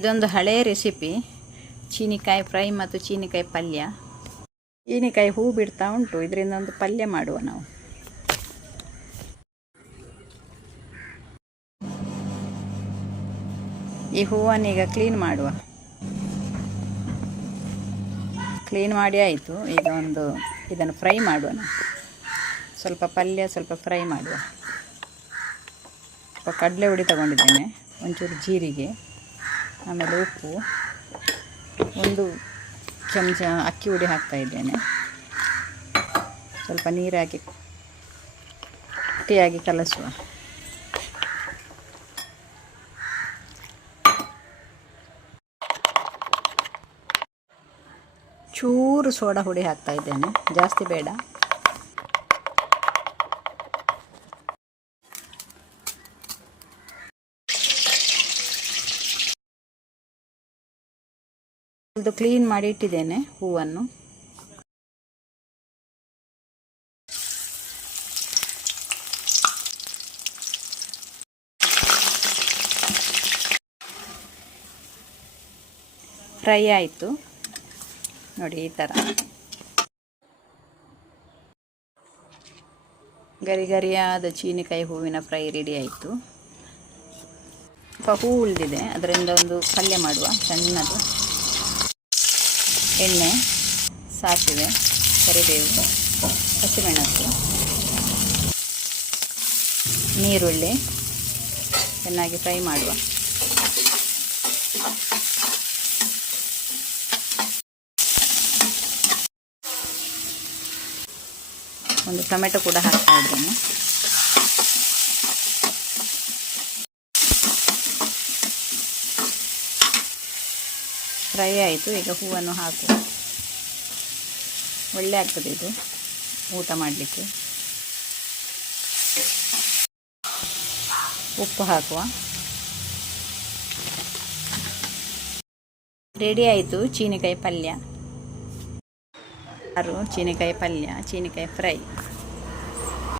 ಇದೊಂದು ಹಳೆಯ recipe, ಚೀನಿಕಾಯಿ fry ಮತ್ತು ಚೀನಿಕಾಯಿ ಪಲ್ಯ. ಚೀನಿಕಾಯಿ ಹೂ ಬಿಡ್ತಾ ಉಂಟು, ಇದರಿಂದ ಒಂದು ಪಲ್ಯ ಮಾಡುವ ನಾವು. ಈ ಹೂವನ್ನೀಗ ಕ್ಲೀನ್ ಮಾಡುವ. ಕ್ಲೀನ್ ಮಾಡಿ ಆಯಿತು. ಈಗ ಇದನ್ನು ಫ್ರೈ ಮಾಡುವ ನಾವು. ಸ್ವಲ್ಪ ಪಲ್ಯ, ಸ್ವಲ್ಪ ಫ್ರೈ ಮಾಡುವ. ಸ್ವಲ್ಪ ಕಡಲೆ ಹುಡಿ ತಗೊಂಡಿದ್ದೇನೆ, ಒಂಚೂರು ಜೀರಿಗೆ, ಆಮೇಲೆ ಉಪ್ಪು, 1 ಚಮಚ ಅಕ್ಕಿ ಹುಡಿ ಹಾಕ್ತಾಯಿದ್ದೇನೆ. ಸ್ವಲ್ಪ ನೀರು ಹಾಕಿ ಗಟ್ಟಿಯಾಗಿ ಕಲಸುವ. ಚೂರು ಸೋಡಾ ಹುಡಿ ಹಾಕ್ತಾಯಿದ್ದೇನೆ, ಜಾಸ್ತಿ ಬೇಡ. ಇದು ಕ್ಲೀನ್ ಮಾಡಿ ಇಟ್ಟಿದ್ದೇನೆ ಹೂವನ್ನು. ಫ್ರೈ ಆಯಿತು ನೋಡಿ, ಈ ಥರ ಗರಿ ಗರಿಯಾದ ಚೀನಿಕಾಯಿ ಹೂವಿನ ಫ್ರೈ ರೆಡಿ ಆಯಿತು. ಸ್ವಲ್ಪ ಹೂ ಉಳಿದಿದೆ, ಅದರಿಂದ ಒಂದು ಪಲ್ಯ ಮಾಡುವ ಸಣ್ಣದು. ಎಣ್ಣೆ, ಸಾಸಿವೆ, ಕರಿಬೇವು, ಹಸಿಮೆಣಸು, ನೀರುಳ್ಳಿ ಚೆನ್ನಾಗಿ ಫ್ರೈ ಮಾಡುವ. ಒಂದು ಟೊಮೆಟೊ ಕೂಡ ಹಾಕ್ತಾ ಇದ್ದೇನೆ. ಫ್ರೈ ಆಯಿತು. ಈಗ ಹೂವನ್ನು ಹಾಕುವ. ಒಳ್ಳೆ ಆಗ್ತದೆ ಇದು ಊಟ ಮಾಡಲಿಕ್ಕೆ. ಉಪ್ಪು ಹಾಕುವ. ರೆಡಿ ಆಯಿತು ಚೀನಿಕಾಯಿ ಪಲ್ಯ. ಚೀನಿಕಾಯಿ ಪಲ್ಯ, ಚೀನಿಕಾಯಿ ಫ್ರೈ.